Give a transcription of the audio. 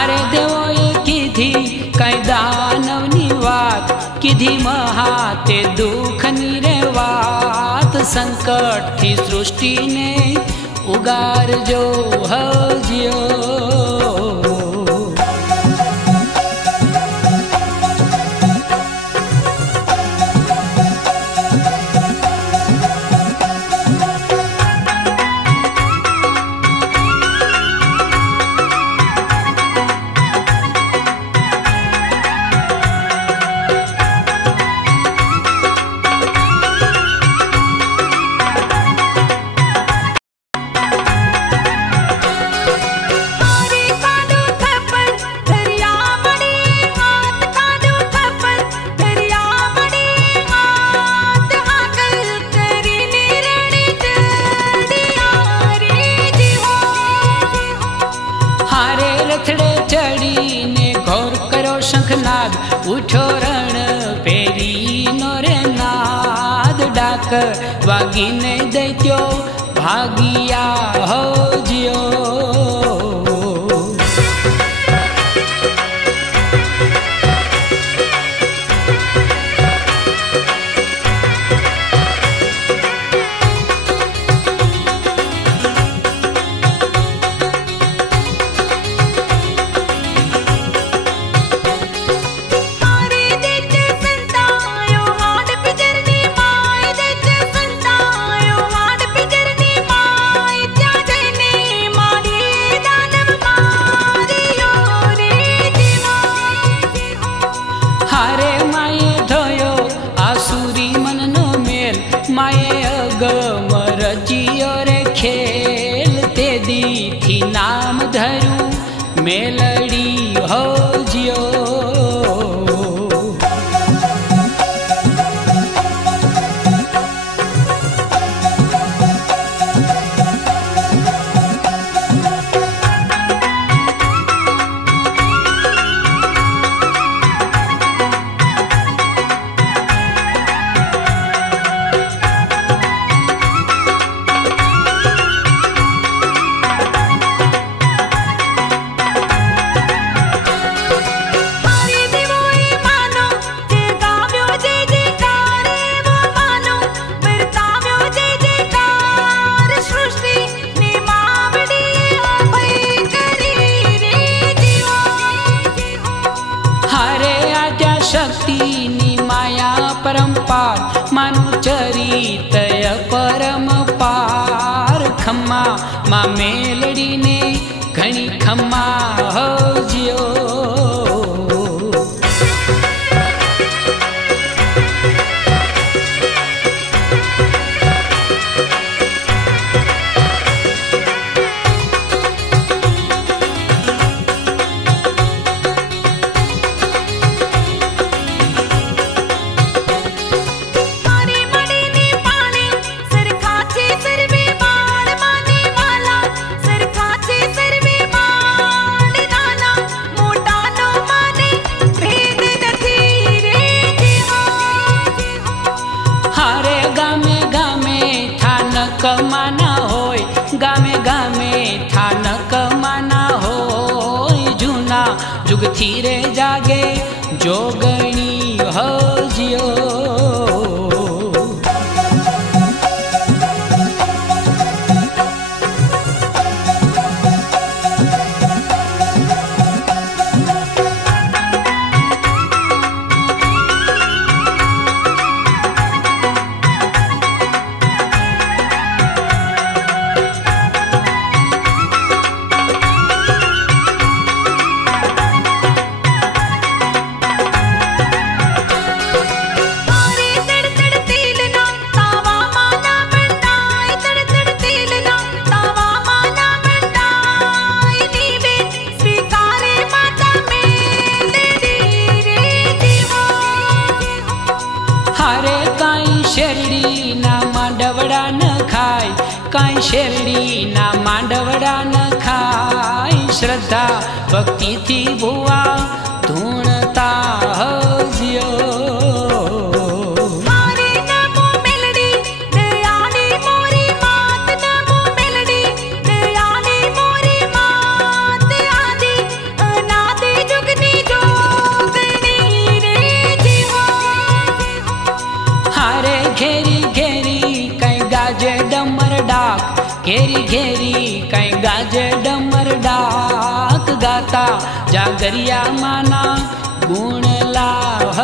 हारे देवोए कीधी कई दानवनी वात, कीधी महाते दुखनी रे वात। संकट थी सृष्टि ने उगारजो हजियो। शंखनाद उठो रण पेरी नोरे नाद, डाक वागीने दैत्यो भागिया हो जियो। माए अगम रचियो रे खेल, ते दी थी नाम धरू मेलड़ी हो जियो। शक्ति नी माया परम्पार, मानु चरितय परम पार। खम्मा मां मेलड़ी ने घणी खम्मा हो जियो। कमाना होय गामे गामे थान कमाना होय, जूना जुग थी रे जागे जोगणी हो जियो। शेरडी ना मांडवड़ा न खाय, काई शेरडी ना मांडवड़ा न खाय। श्रद्धा भक्ति थी भुआ धूणता हजियो। ना घेरी घेरी कई गाजे डमर डाक गाता जागरिया माना गुण लाव